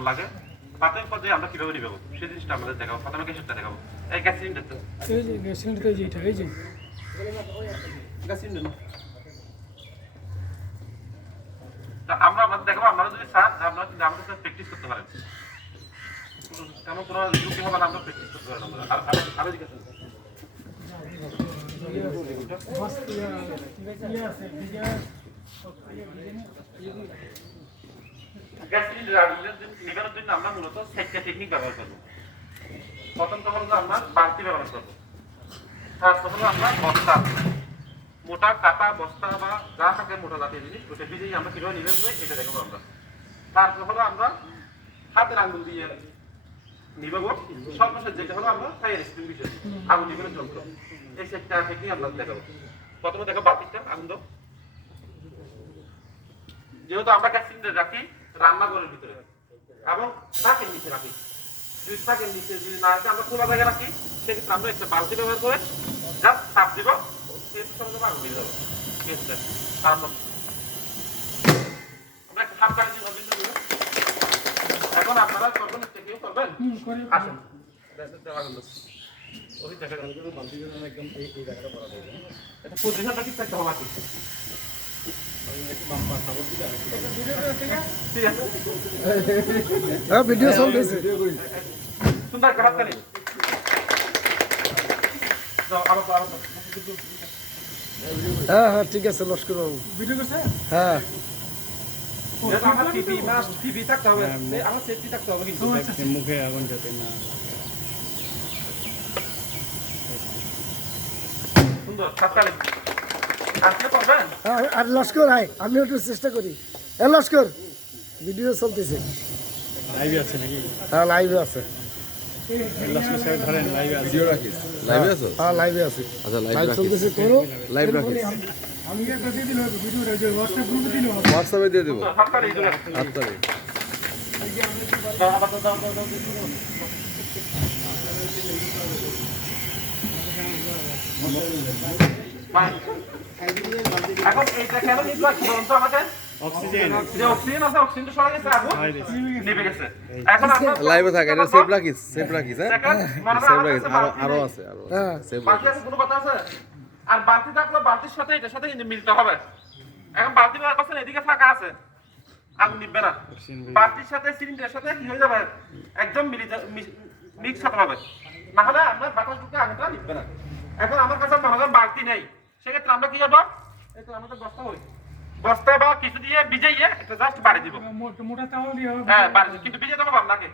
আগুন লাগে প্রাথমিক পর্যায়ে আমরা কিভাবে নিবে সেই জিনিসটা আমাদের দেখাবো। প্রথমে গ্যাসটা দেখাবো। এই গ্যাস সিলিন্ডার তো এই যে গ্যাস সিলিন্ডার এই যে এটা এই যে গ্যাস সিলিন্ডার আমরা আমাদের দেখাবো। আমরা যদি চান আপনারা কিন্তু আমাদের সাথে প্র্যাকটিস করতে পারেন। তেমন কোনো ঝুঁকি হবে না, আমরা প্র্যাকটিস করতে পারেন। আমরা আরো জিজ্ঞাসা গ্যাস সিলিন্ডার নিবানোর জন্য আমরা মূলত 6টা টেকনিক ব্যবহার করবো। প্রথমত হলো আমরা বালতি ব্যবহার করবো। তারপর হলো আমরা বস্তা, মোটা কাটা বস্তা বা যা থাকে মোটা জাতীয় জিনিস ওটা ভিজেই আমরা কিভাবে নিবেন এটা দেখাবো আমরা। তারপর হলো আমরা হাতের আঙ্গুল দিয়ে নিবাবো। সর্বশেষ যেটা হলো আমরা ফায়ার এক্সটিংগুইশার আগুন নিবানোর যন্ত্র। এই 6টা টেকনিক আমরা দেখাবো। প্রথমে দেখো বাতিটা আগুন দাও। যেহেতু আমরা গ্যাস সিলিন্ডার রাখি রান্নাঘরের ভিতরে এবং তাকের নিচে রাখি, যদি তাকের নিচে যদি না রাখি আমরা খোলা জায়গায় রাখি, সেক্ষেত্রে আমরা একটা বালতি ব্যবহার করে জাস্ট চাপ দিব, আগুন দিয়ে দেবো। আমরা একটা হাফ কাটি দিব। এখন আপনারা করবেন, কেউ করবেন আসেন ওই জায়গাটা একদম এই জায়গাটা করা যাবে। এটা পজিশনটা ঠিক থাকতে হবে। ভিডিও চলতেছে। সুন্দর খারাপ কালি হ্যাঁ হ্যাঁ ঠিক আছে লস্কর বাবু ভিডিও করছে। হ্যাঁ আমার টিভি মাস্ট টিভি থাকতে হবে, আমার সেফটি থাকতে হবে কিন্তু মুখে আগুন যাতে না। সুন্দর খারাপ কালি আসলে করবেন। আর লস্কর আয় আমি একটু চেষ্টা করি। লস্কর ভিডিও চলতেছে। লাইভে আছে নাকি? হ্যাঁ লাইভে আছে। লস্কর সাহেব ধরেন লাইভে আছে। ভিডিও রাখিস লাইভে আছো? হ্যাঁ লাইভে আছে। আচ্ছা লাইভ লাইভ রাখিস, চলতেছে করো। লাইভ রাখিস, আমি একটা দিয়ে দিলাম ভিডিও যে হোয়াটসঅ্যাপ গ্রুপে দিলাম। হোয়াটসঅ্যাপে দিয়ে দেবো। খারাপ কালি দিলে আচ্ছা রে। এখন এইটা কেন নিতে পারছি বলুন তো আমাদের? অক্সিজেন যে অক্সিজেন আছে, অক্সিজেন তো সরে গেছে, আগুন নিভে গেছে। এখন আমরা লাইভে থাক, এটা সেভ রাখিস, সেভ রাখিস। হ্যাঁ সেকেন্ড মনে সেভ রাখা রাখিস, আরো আছে, আরো হ্যাঁ। আছে, সেভ বালতি রাখিস। আছে, কোনো কথা আছে? আর বালতি থাকলে বালতির সাথে এটার সাথে কিন্তু মিলতে হবে। এখন বালতি ব্যবহার করছেন, এদিকে ফাঁকা আছে, আগুন নিভবে না। বালতির সাথে সিলিন্ডারের সাথে কি হয়ে যাবে, একদম মিক্স হতে হবে, না হলে আপনার বাতাস ঢুকে আগুনটা নিভবে না। এখন আমার কাছে মনে করেন বালতি নেই, সেক্ষেত্রে আমরা কি করবো, এটা আমাদের বস্তা হই, বস্তা বা কিছু দিয়ে ভিজাইয়ে একটা জাস্ট বাড়ি দিব। মোটা চাউল দিয়ে হ্যাঁ বাড়ি, কিন্তু ভিজে দেবো আপনাকে